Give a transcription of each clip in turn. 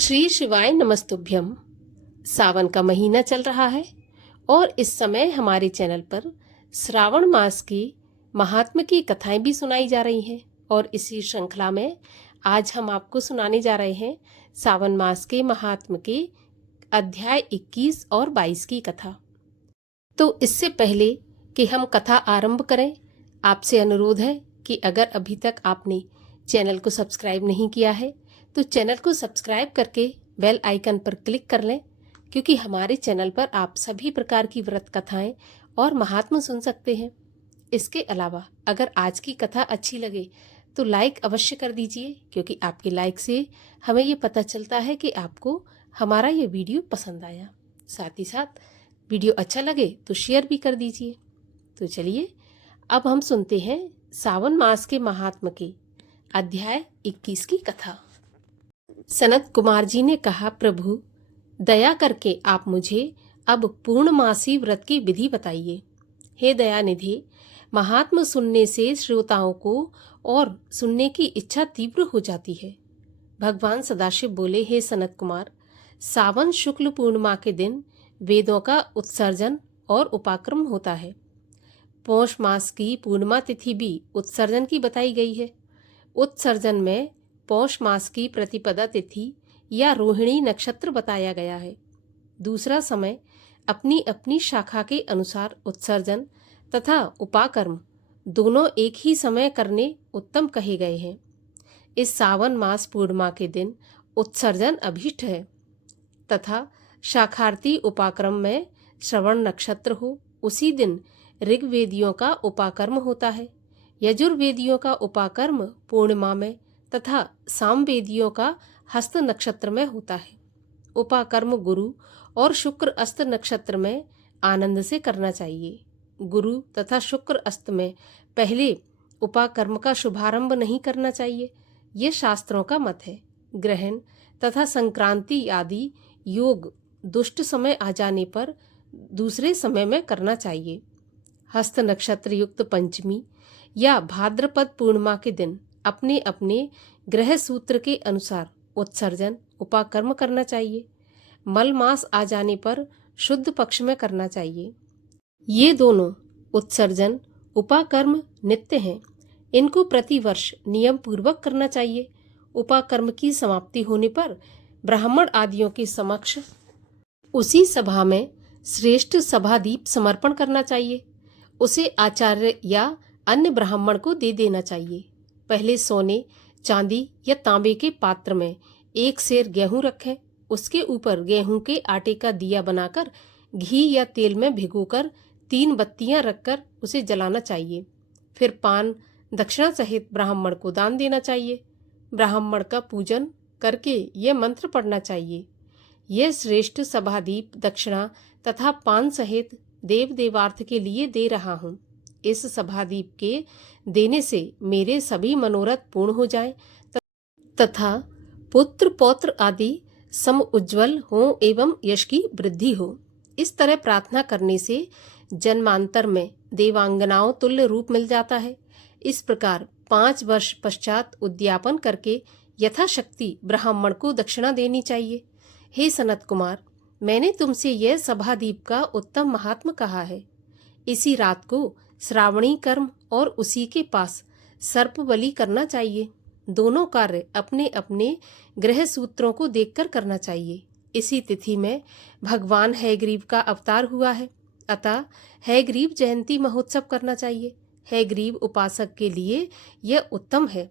श्री शिवाय नमस्तुभ्यम। सावन का महीना चल रहा है और इस समय हमारे चैनल पर श्रावण मास की महात्म्य की कथाएं भी सुनाई जा रही हैं और इसी श्रृंखला में आज हम आपको सुनाने जा रहे हैं सावन मास के महात्म्य के अध्याय 21 और 22 की कथा। तो इससे पहले कि हम कथा आरंभ करें, आपसे अनुरोध है कि अगर अभी तक आपने चैनल को सब्सक्राइब नहीं किया है तो चैनल को सब्सक्राइब करके बेल आइकन पर क्लिक कर लें, क्योंकि हमारे चैनल पर आप सभी प्रकार की व्रत कथाएं और महात्म्य सुन सकते हैं। इसके अलावा अगर आज की कथा अच्छी लगे तो लाइक अवश्य कर दीजिए, क्योंकि आपके लाइक से हमें ये पता चलता है कि आपको हमारा ये वीडियो पसंद आया। साथ ही साथ वीडियो अच्छा लगे तो शेयर भी कर दीजिए। तो चलिए अब हम सुनते हैं सावन मास के महात्म्य के अध्याय 21 की कथा। सनत कुमार जी ने कहा, प्रभु दया करके आप मुझे अब पूर्णमासी व्रत की विधि बताइए। हे दयानिधि, महात्म्य सुनने से श्रोताओं को और सुनने की इच्छा तीव्र हो जाती है। भगवान सदाशिव बोले, हे सनत कुमार, सावन शुक्ल पूर्णिमा के दिन वेदों का उत्सर्जन और उपाक्रम होता है। पौष मास की पूर्णिमा तिथि भी उत्सर्जन की बताई गई है। उत्सर्जन में पौष मास की प्रतिपदा तिथि या रोहिणी नक्षत्र बताया गया है। दूसरा समय अपनी अपनी शाखा के अनुसार उत्सर्जन तथा उपाकर्म दोनों एक ही समय करने उत्तम कहे गए हैं। इस सावन मास पूर्णिमा के दिन उत्सर्जन अभीष्ट है तथा शाखार्थी उपाकर्म में श्रवण नक्षत्र हो, उसी दिन ऋग्वेदियों का उपाकर्म होता है। यजुर्वेदियों का उपाकर्म पूर्णिमा में तथा सामवेदियों का हस्त नक्षत्र में होता है। उपाकर्म गुरु और शुक्र अस्त नक्षत्र में आनंद से करना चाहिए। गुरु तथा शुक्र अस्त में पहले उपाकर्म का शुभारंभ नहीं करना चाहिए, ये शास्त्रों का मत है। ग्रहण तथा संक्रांति आदि योग दुष्ट समय आ जाने पर दूसरे समय में करना चाहिए। हस्त नक्षत्र युक्त पंचमी या भाद्रपद पूर्णिमा के दिन अपने अपने ग्रह सूत्र के अनुसार उत्सर्जन उपाकर्म करना चाहिए। मल मास आ जाने पर शुद्ध पक्ष में करना चाहिए। ये दोनों उत्सर्जन उपाकर्म नित्य हैं। इनको प्रतिवर्ष नियम पूर्वक करना चाहिए। उपाकर्म की समाप्ति होने पर ब्राह्मण आदियों के समक्ष उसी सभा में श्रेष्ठ सभादीप समर्पण करना चाहिए। उसे आचार्य या अन्य ब्राह्मण को दे देना चाहिए। पहले सोने चांदी या तांबे के पात्र में एक सेर गेहूं रखें। उसके ऊपर गेहूं के आटे का दिया बनाकर घी या तेल में भिगोकर 3 बत्तियां रखकर उसे जलाना चाहिए। फिर पान दक्षिणा सहित ब्राह्मण को दान देना चाहिए। ब्राह्मण का पूजन करके ये मंत्र पढ़ना चाहिए, यह श्रेष्ठ सभादीप दक्षिणा तथा पान सहित देव देवार्थ के लिए दे रहा हूँ। इस सभादीप के देने से मेरे सभी मनोरथ पूर्ण हो जाएं तथा पुत्र पौत्र आदि सम उज्ज्वल हो एवं यश की वृद्धि हो। इस तरह प्रार्थना करने से जन्मांतर में देवांगनाओं तुल्य रूप मिल जाता है। इस प्रकार 5 वर्ष पश्चात उद्यापन करके यथाशक्ति ब्राह्मण को दक्षिणा देनी चाहिए। हे सनत कुमार, मैंने तुमसे यह सभादीप का उत्तम महात्म्य कहा है। इसी रात को श्रावणी कर्म और उसी के पास सर्प बलि करना चाहिए। दोनों कार्य अपने अपने ग्रह सूत्रों को देखकर करना चाहिए। इसी तिथि में भगवान हैग्रीव का अवतार हुआ है, अतः हैग्रीव जयंती महोत्सव करना चाहिए। हैग्रीव उपासक के लिए यह उत्तम है।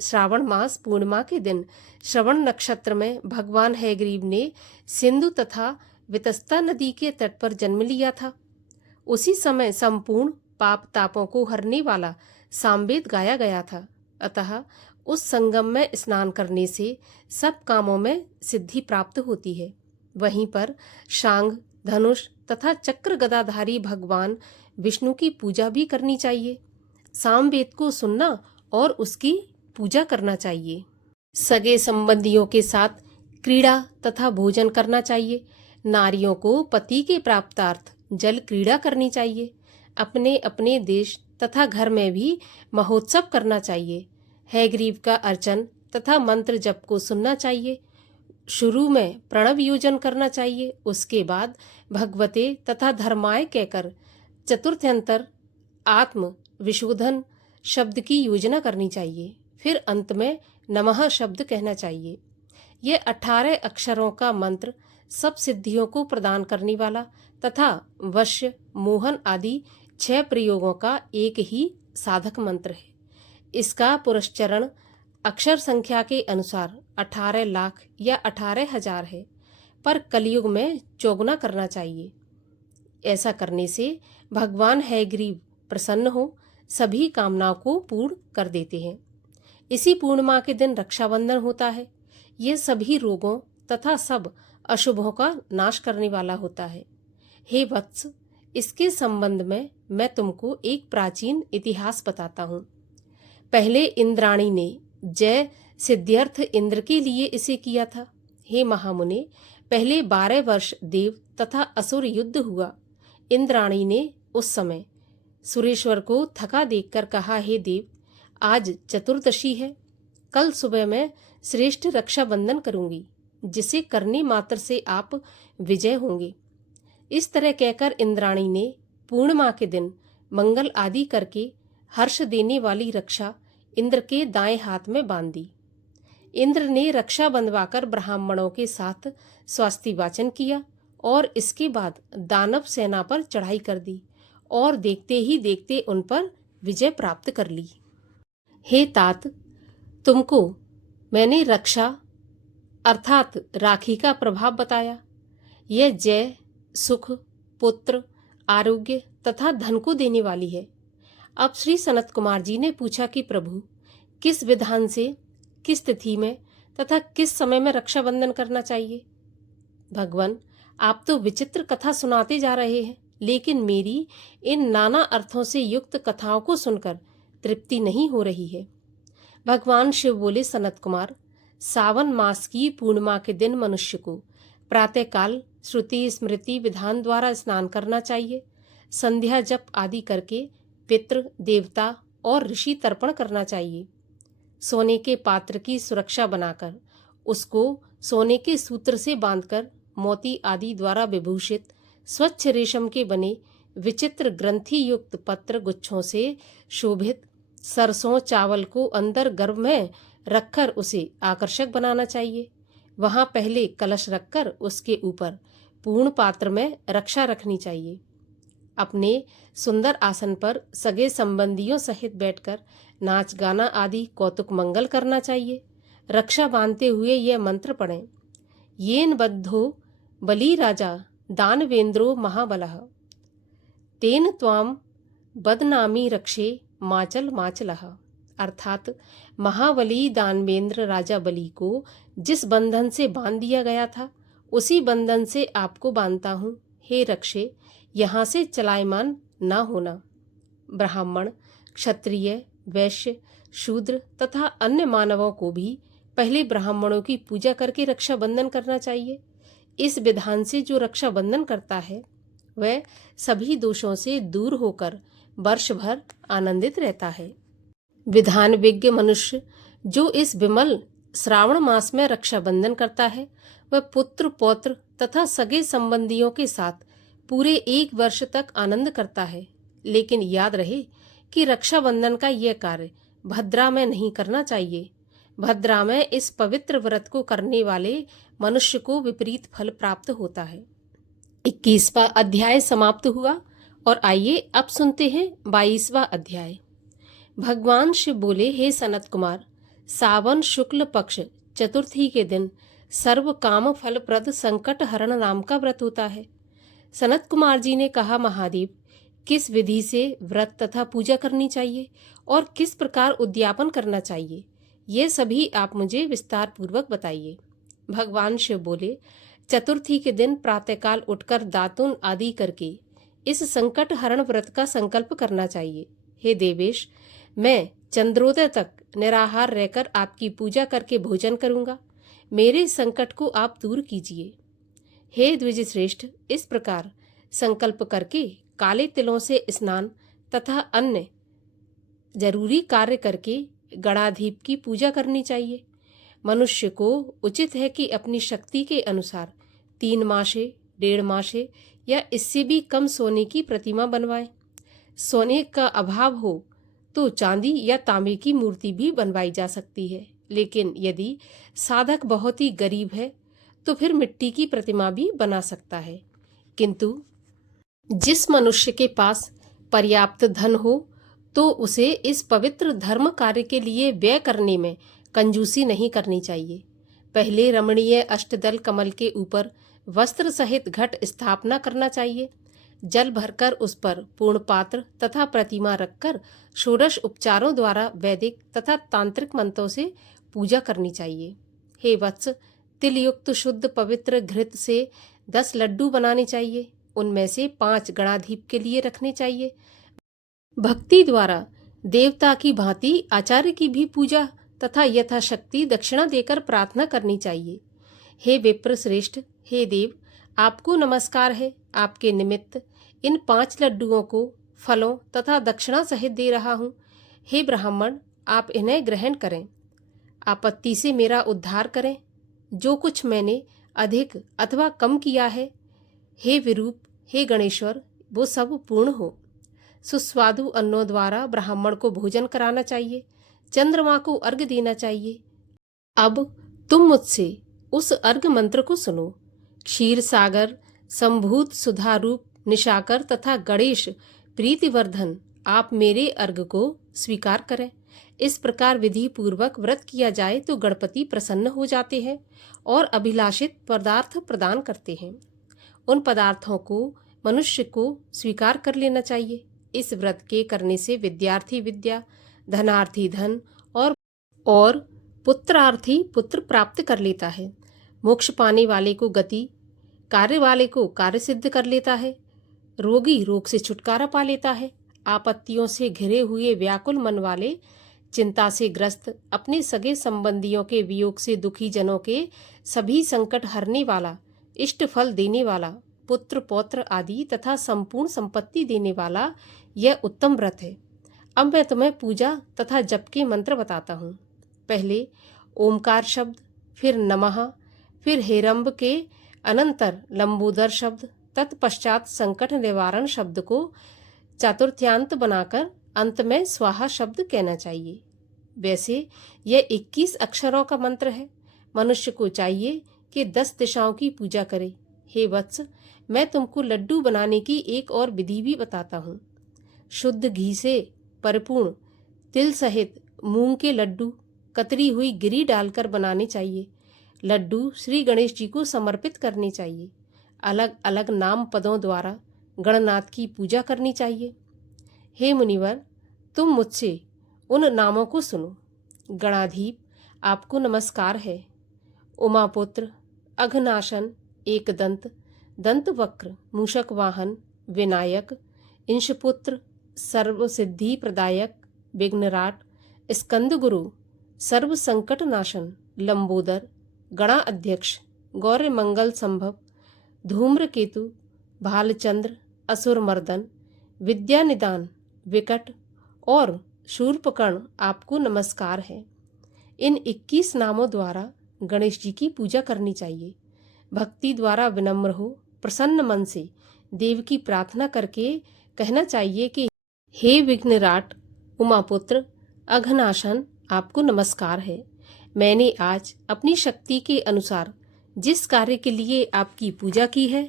श्रावण मास पूर्णिमा के दिन श्रवण नक्षत्र में भगवान हैग्रीव ने सिंधु तथा वितस्ता नदी के तट पर जन्म लिया था। उसी समय संपूर्ण पाप तापों को हरने वाला सामवेद गाया गया था। अतः उस संगम में स्नान करने से सब कामों में सिद्धि प्राप्त होती है। वहीं पर शांग धनुष तथा चक्र गदाधारी भगवान विष्णु की पूजा भी करनी चाहिए। सामवेद को सुनना और उसकी पूजा करना चाहिए। सगे संबंधियों के साथ क्रीड़ा तथा भोजन करना चाहिए। नारियों को पति के प्राप्तार्थ जल क्रीड़ा करनी चाहिए। अपने अपने देश तथा घर में भी महोत्सव करना चाहिए। हैग्रीव का अर्चन तथा मंत्र जप को सुनना चाहिए। शुरू में प्रणव योजन करना चाहिए। उसके बाद भगवते तथा धर्माय कहकर चतुर्थ्यंतर आत्म विशोधन शब्द की योजना करनी चाहिए। फिर अंत में नमः शब्द कहना चाहिए। यह 18 अक्षरों का मंत्र सब सिद्धियों को प्रदान करने वाला तथा वश्य, मोहन आदि 6 प्रयोगों का एक ही साधक मंत्र है। इसका पुरस्चरण अक्षर संख्या के अनुसार 18 लाख या 18,000 है, पर कलयुग में चौगुना करना चाहिए। ऐसा करने से भगवान हयग्रीव प्रसन्न हो सभी कामनाओं को पूर्ण कर देते हैं। इसी पूर्णिमा के दिन रक्षाबंधन होता है। यह सभी रोगों तथा सब अशुभों का नाश करने वाला होता है। हे वत्स, इसके संबंध में मैं तुमको एक प्राचीन इतिहास बताता हूँ। पहले इंद्राणी ने जय सिद्ध्यर्थ इंद्र के लिए इसे किया था। हे महामुने, पहले 12 वर्ष देव तथा असुर युद्ध हुआ। इंद्राणी ने उस समय सुरेश्वर को थका देखकर कहा, हे देव, आज चतुर्दशी है। कल सुबह मैं श्रेष्ठ रक्षाबंधन करूंगी, जिसे करने मात्र से आप विजय होंगे। इस तरह कहकर इंद्राणी ने पूर्णिमा के दिन मंगल आदि करके हर्ष देने वाली रक्षा इंद्र के दाएं हाथ में बांध दी। इंद्र ने रक्षा बंधवाकर ब्राह्मणों के साथ स्वास्ति वाचन किया और इसके बाद दानव सेना पर चढ़ाई कर दी और देखते ही देखते उन पर विजय प्राप्त कर ली। हे तात, तुमको मैंने रक्षा अर्थात राखी का प्रभाव बताया। यह जय, सुख, पुत्र, आरोग्य तथा धन को देने वाली है। अब श्री सनत कुमार जी ने पूछा कि प्रभु, किस विधान से, किस तिथि में तथा किस समय में रक्षाबंधन करना चाहिए? भगवान, आप तो विचित्र कथा सुनाते जा रहे हैं, लेकिन मेरी इन नाना अर्थों से युक्त कथाओं को सुनकर तृप्ति नहीं हो रही है। भगवान शिव बोले, सनत कुमार, सावन मास की पूर्णिमा के दिन मनुष्य को प्रातःकाल श्रुति स्मृति विधान द्वारा स्नान करना चाहिए। संध्या जप आदि करके पितृ, देवता और ऋषि तर्पण करना चाहिए। सोने के पात्र की सुरक्षा बनाकर उसको सोने के सूत्र से बांधकर मोती आदि द्वारा विभूषित स्वच्छ रेशम के बने विचित्र ग्रंथि युक्त पत्र गुच्छों से शोभित सरसों चावल को अंदर गर्भ में रखकर उसे आकर्षक बनाना चाहिए। वहां पहले कलश रखकर उसके ऊपर पूर्ण पात्र में रक्षा रखनी चाहिए। अपने सुंदर आसन पर सगे संबंधियों सहित बैठकर नाच गाना आदि कौतुक मंगल करना चाहिए। रक्षा बांधते हुए यह मंत्र पढ़ें, येन बद्धो बली राजा दानवेंद्रो महाबलः तेन त्वाम बदनामी रक्षे माचल माचलः। अर्थात महाबली दानवेंद्र राजा बलि को जिस बंधन से बांध दिया गया था, उसी बंधन से आपको बांधता हूँ। हे रक्षे, यहाँ से चलायमान न होना। ब्राह्मण, क्षत्रिय, वैश्य, शूद्र तथा अन्य मानवों को भी पहले ब्राह्मणों की पूजा करके रक्षा बंधन करना चाहिए। इस विधान से जो रक्षा बंधन करता है वह सभी दोषों से दूर होकर वर्ष भर आनंदित रहता है। विधान विज्ञ मनुष्य जो इस विमल श्रावण मास में रक्षा बंधन करता है, वह पुत्र, पौत्र तथा सगे संबंधियों के साथ पूरे 1 वर्ष तक आनंद करता है। लेकिन याद रहे कि रक्षाबंधन का यह कार्य भद्रा में नहीं करना चाहिए। भद्रा में इस पवित्र व्रत को करने वाले मनुष्य को विपरीत फल प्राप्त होता है। 21वां अध्याय समाप्त हुआ और आइए अब सुनते हैं 22वां अध्याय। भगवान शिव बोले, हे सनत कुमार, सावन शुक्ल पक्ष चतुर्थी के दिन सर्व काम फलप्रद संकट हरण नाम का व्रत होता है। सनत कुमार जी ने कहा, महादेव, किस विधि से व्रत तथा पूजा करनी चाहिए और किस प्रकार उद्यापन करना चाहिए, ये सभी आप मुझे विस्तार पूर्वक बताइए। भगवान शिव बोले, चतुर्थी के दिन प्रातःकाल उठकर दातुन आदि करके इस संकट हरण व्रत का संकल्प करना चाहिए। हे देवेश, मैं चंद्रोदय तक निराहार रहकर आपकी पूजा करके भोजन करूंगा। मेरे संकट को आप दूर कीजिए। हे द्विजश्रेष्ठ, इस प्रकार संकल्प करके काले तिलों से स्नान तथा अन्य जरूरी कार्य करके गणाधीप की पूजा करनी चाहिए। मनुष्य को उचित है कि अपनी शक्ति के अनुसार 3 मासे, 1.5 मासे या इससे भी कम सोने की प्रतिमा बनवाए। सोने का अभाव हो तो चांदी या तांबे की मूर्ति भी बनवाई जा सकती है, लेकिन यदि साधक बहुत ही गरीब है तो फिर मिट्टी की प्रतिमा भी बना सकता है। किंतु जिस मनुष्य के पास पर्याप्त धन हो तो उसे इस पवित्र धर्म कार्य के लिए व्यय करने में कंजूसी नहीं करनी चाहिए। पहले रमणीय अष्टदल कमल के ऊपर वस्त्र सहित घट स्थापना करना चाहिए। जल भरकर उस पर पूर्ण पात्र तथा प्रतिमा रखकर षोडश उपचारों द्वारा वैदिक तथा तांत्रिक मंत्रों से पूजा करनी चाहिए। हे वत्स, तिल युक्त शुद्ध पवित्र घृत से 10 लड्डू बनाने चाहिए। उनमें से 5 गणाधीप के लिए रखने चाहिए। भक्ति द्वारा देवता की भांति आचार्य की भी पूजा तथा यथाशक्ति दक्षिणा देकर प्रार्थना करनी चाहिए। हे विप्र श्रेष्ठ, हे देव, आपको नमस्कार है। आपके निमित्त इन 5 लड्डुओं को फलों तथा दक्षिणा सहित दे रहा हूँ। हे ब्राह्मण, आप इन्हें ग्रहण करें। आपत्ति से मेरा उद्धार करें। जो कुछ मैंने अधिक अथवा कम किया है, हे विरूप, हे गणेश्वर, वो सब पूर्ण हो। सुस्वादु अन्नों द्वारा ब्राह्मण को भोजन कराना चाहिए। चंद्रमा को अर्घ्य देना चाहिए। अब तुम मुझसे उस अर्घ्य मंत्र को सुनो। क्षीर सागर, संभूत सुधारूप, निशाकर तथा गणेश प्रीतिवर्धन, आप मेरे अर्घ्य को स्वीकार करें। इस प्रकार विधि पूर्वक व्रत किया जाए तो गणपति प्रसन्न हो जाते हैं और अभिलाषित पदार्थ प्रदान करते हैं। उन पदार्थों को मनुष्य को स्वीकार कर लेना चाहिए। इस व्रत के करने से विद्यार्थी विद्या, धनार्थी धन और पुत्रार्थी पुत्र प्राप्त कर लेता है। मोक्ष पाने वाले को गति, कार्य वाले को कार्य सिद्ध कर लेता है। रोगी रोग से छुटकारा पा लेता है। आपत्तियों से घिरे हुए व्याकुल मन वाले, चिंता से ग्रस्त, अपने सगे संबंधियों के वियोग से दुखी जनों के सभी संकट हरने वाला, इष्ट फल देने वाला, पुत्र पौत्र आदि तथा संपूर्ण संपत्ति देने वाला यह उत्तम व्रत है। अब मैं तुम्हें पूजा तथा जप के मंत्र बताता हूँ। पहले ओमकार शब्द, फिर नमः, फिर हेरंब के अनंतर लंबोदर शब्द, तत्पश्चात संकट निवारण शब्द को चतुर्थ्यांत बनाकर अंत में स्वाहा शब्द कहना चाहिए। वैसे यह 21 अक्षरों का मंत्र है। मनुष्य को चाहिए कि 10 दिशाओं की पूजा करे। हे वत्स, मैं तुमको लड्डू बनाने की एक और विधि भी बताता हूँ। शुद्ध घी से परिपूर्ण तिल सहित मूंग के लड्डू कतरी हुई गिरी डालकर बनाने चाहिए। लड्डू श्री गणेश जी को समर्पित करने चाहिए। अलग अलग नाम पदों द्वारा गणनाथ की पूजा करनी चाहिए। हे मुनिवर, तुम मुझसे उन नामों को सुनो। गणाधीप, आपको नमस्कार है। उमापुत्र, अघनाशन, एकदंत, दंतवक्र, मूषक वाहन, विनायक, इंशपुत्र, सर्वसिद्धि प्रदायक, विघ्नराट, स्कंद गुरु, सर्व संकट नाशन, लंबोदर, गणा अध्यक्ष, गौर्य मंगल संभव, धूम्रकेतु, भालचंद्र, असुर मर्दन, विद्या निदान, विकट और शूर्पकर्ण, आपको नमस्कार है। इन 21 नामों द्वारा गणेश जी की पूजा करनी चाहिए। भक्ति द्वारा विनम्र हो, प्रसन्न मन से देव की प्रार्थना करके कहना चाहिए कि हे विघ्नराट, उमापुत्र, अघनाशन, आपको नमस्कार है। मैंने आज अपनी शक्ति के अनुसार जिस कार्य के लिए आपकी पूजा की है,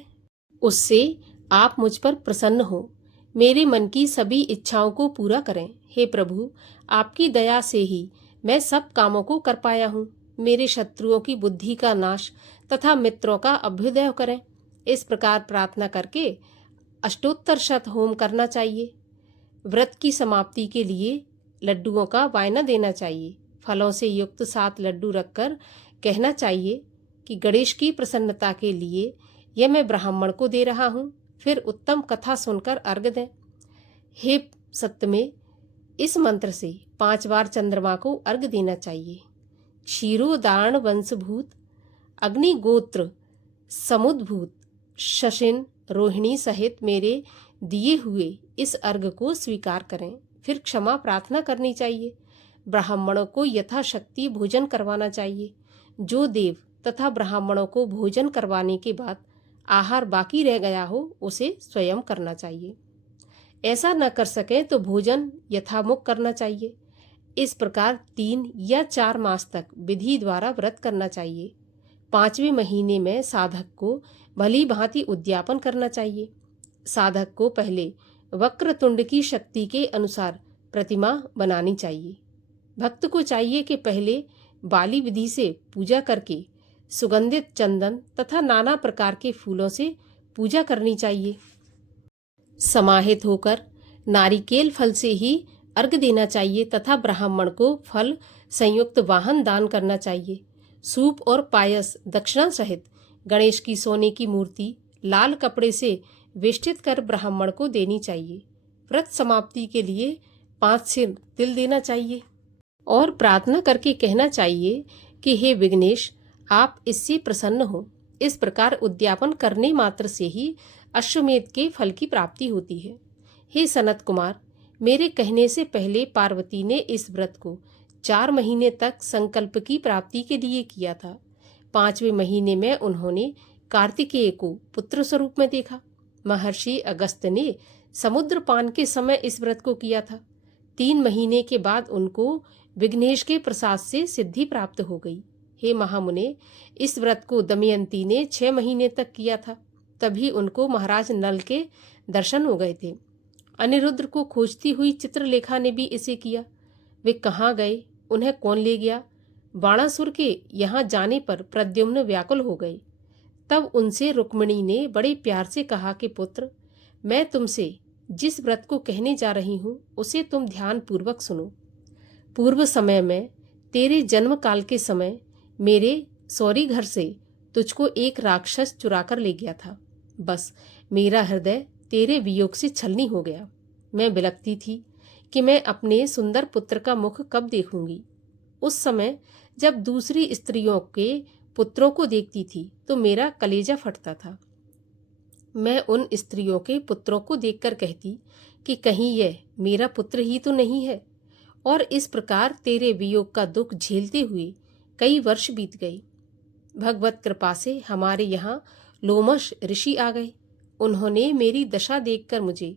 उससे आप मुझ पर प्रसन्न हो। मेरे मन की सभी इच्छाओं को पूरा करें। हे प्रभु, आपकी दया से ही मैं सब कामों को कर पाया हूँ। मेरे शत्रुओं की बुद्धि का नाश तथा मित्रों का अभ्युदय करें। इस प्रकार प्रार्थना करके अष्टोत्तर शत होम करना चाहिए। व्रत की समाप्ति के लिए लड्डुओं का वायना देना चाहिए। फलों से युक्त 7 लड्डू रखकर कहना चाहिए कि गणेश की प्रसन्नता के लिए यह मैं ब्राह्मण को दे रहा हूँ। फिर उत्तम कथा सुनकर अर्घ दें। हे सत्तमे, इस मंत्र से 5 बार चंद्रमा को अर्घ देना चाहिए। क्षीरोदारण वंशभूत, अग्निगोत्र समुद्भूत, शशिन रोहिणी सहित मेरे दिए हुए इस अर्घ को स्वीकार करें। फिर क्षमा प्रार्थना करनी चाहिए। ब्राह्मणों को यथाशक्ति भोजन करवाना चाहिए। जो देव तथा ब्राह्मणों को भोजन करवाने के बाद आहार बाकी रह गया हो उसे स्वयं करना चाहिए। ऐसा न कर सके तो भोजन यथामुख करना चाहिए। इस प्रकार 3 या 4 मास तक विधि द्वारा व्रत करना चाहिए। 5वें महीने में साधक को भली भांति उद्यापन करना चाहिए। साधक को पहले वक्रतुंड की शक्ति के अनुसार प्रतिमा बनानी चाहिए। भक्त को चाहिए कि पहले बाली विधि से पूजा करके सुगंधित चंदन तथा नाना प्रकार के फूलों से पूजा करनी चाहिए। समाहित होकर नारिकेल फल से ही अर्घ देना चाहिए तथा ब्राह्मण को फल संयुक्त वाहन दान करना चाहिए। सूप और पायस दक्षिणा सहित गणेश की सोने की मूर्ति लाल कपड़े से वेष्टित कर ब्राह्मण को देनी चाहिए। व्रत समाप्ति के लिए 5 सिर तिल देना चाहिए और प्रार्थना करके कहना चाहिए कि हे विघ्नेश, आप इससे प्रसन्न हो। इस प्रकार उद्यापन करने मात्र से ही अश्वमेध के फल की प्राप्ति होती है। हे सनत कुमार, मेरे कहने से पहले पार्वती ने इस व्रत को 4 महीने तक संकल्प की प्राप्ति के लिए किया था। 5वें महीने में उन्होंने कार्तिकेय को पुत्र स्वरूप में देखा। महर्षि अगस्त्य ने समुद्र पान के समय इस व्रत को किया था। 3 महीने के बाद उनको विघ्नेश के प्रसाद से सिद्धि प्राप्त हो गई। हे महामुने, इस व्रत को दमयंती ने 6 महीने तक किया था। तभी उनको महाराज नल के दर्शन हो गए थे। अनिरुद्ध को खोजती हुई चित्रलेखा ने भी इसे किया। वे कहाँ गए, उन्हें कौन ले गया? बाणासुर के यहाँ जाने पर प्रद्युम्न व्याकुल हो गए। तब उनसे रुक्मिणी ने बड़े प्यार से कहा कि पुत्र, मैं तुमसे जिस व्रत को कहने जा रही हूँ उसे तुम ध्यान पूर्वक सुनो। पूर्व समय में तेरे जन्म काल के समय मेरे सौरी घर से तुझको एक राक्षस चुरा कर ले गया था। बस मेरा हृदय तेरे वियोग से छलनी हो गया। मैं बिलखती थी कि मैं अपने सुंदर पुत्र का मुख कब देखूंगी। उस समय जब दूसरी स्त्रियों के पुत्रों को देखती थी तो मेरा कलेजा फटता था। मैं उन स्त्रियों के पुत्रों को देखकर कहती कि कहीं यह मेरा पुत्र ही तो नहीं है। और इस प्रकार तेरे वियोग का दुख झेलते हुए कई वर्ष बीत गए। भगवत कृपा से हमारे यहाँ लोमश ऋषि आ गए। उन्होंने मेरी दशा देखकर मुझे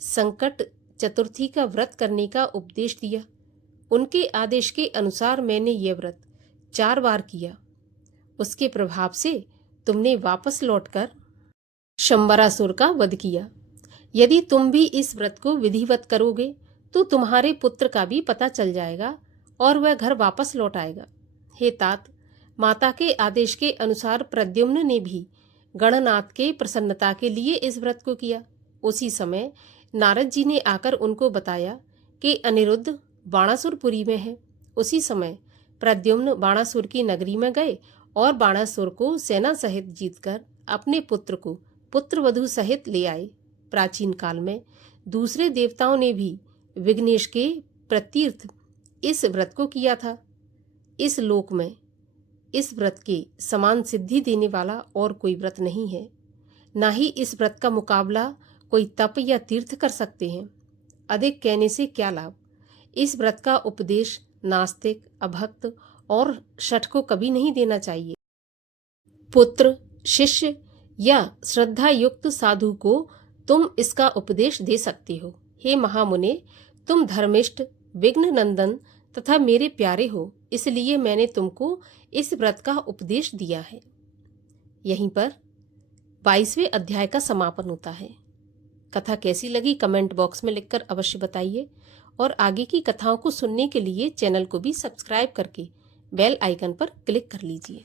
संकट चतुर्थी का व्रत करने का उपदेश दिया। उनके आदेश के अनुसार मैंने यह व्रत 4 बार किया। उसके प्रभाव से तुमने वापस लौटकर शंबरासुर का वध किया। यदि तुम भी इस व्रत को विधिवत करोगे तो तुम्हारे पुत्र का भी पता चल जाएगा और वह घर वापस लौट आएगा। हे तात, माता के आदेश के अनुसार प्रद्युम्न ने भी गणनाथ के प्रसन्नता के लिए इस व्रत को किया। उसी समय नारद जी ने आकर उनको बताया कि अनिरुद्ध बाणासुरपुरी में है। उसी समय प्रद्युम्न बाणासुर की नगरी में गए और बाणासुर को सेना सहित जीतकर अपने पुत्र को पुत्रवधू सहित ले आए। प्राचीन काल में दूसरे देवताओं ने भी विघ्नेश के प्रतीर्थ इस व्रत को किया था। इस लोक में इस व्रत के समान सिद्धि देने वाला और कोई व्रत नहीं है। ना ही इस व्रत का मुकाबला कोई तप या तीर्थ कर सकते हैं। अधिक कहने से क्या लाभ। इस व्रत का उपदेश नास्तिक, अभक्त और शठ को कभी नहीं देना चाहिए। पुत्र, शिष्य या श्रद्धा युक्त साधु को तुम इसका उपदेश दे सकते हो। हे महामुने, तुम धर्मिष्ठ, विघ्न नंदन तथा मेरे प्यारे हो, इसलिए मैंने तुमको इस व्रत का उपदेश दिया है। यहीं पर 22वें अध्याय का समापन होता है। कथा कैसी लगी कमेंट बॉक्स में लिखकर अवश्य बताइए और आगे की कथाओं को सुनने के लिए चैनल को भी सब्सक्राइब करके बेल आइकन पर क्लिक कर लीजिए।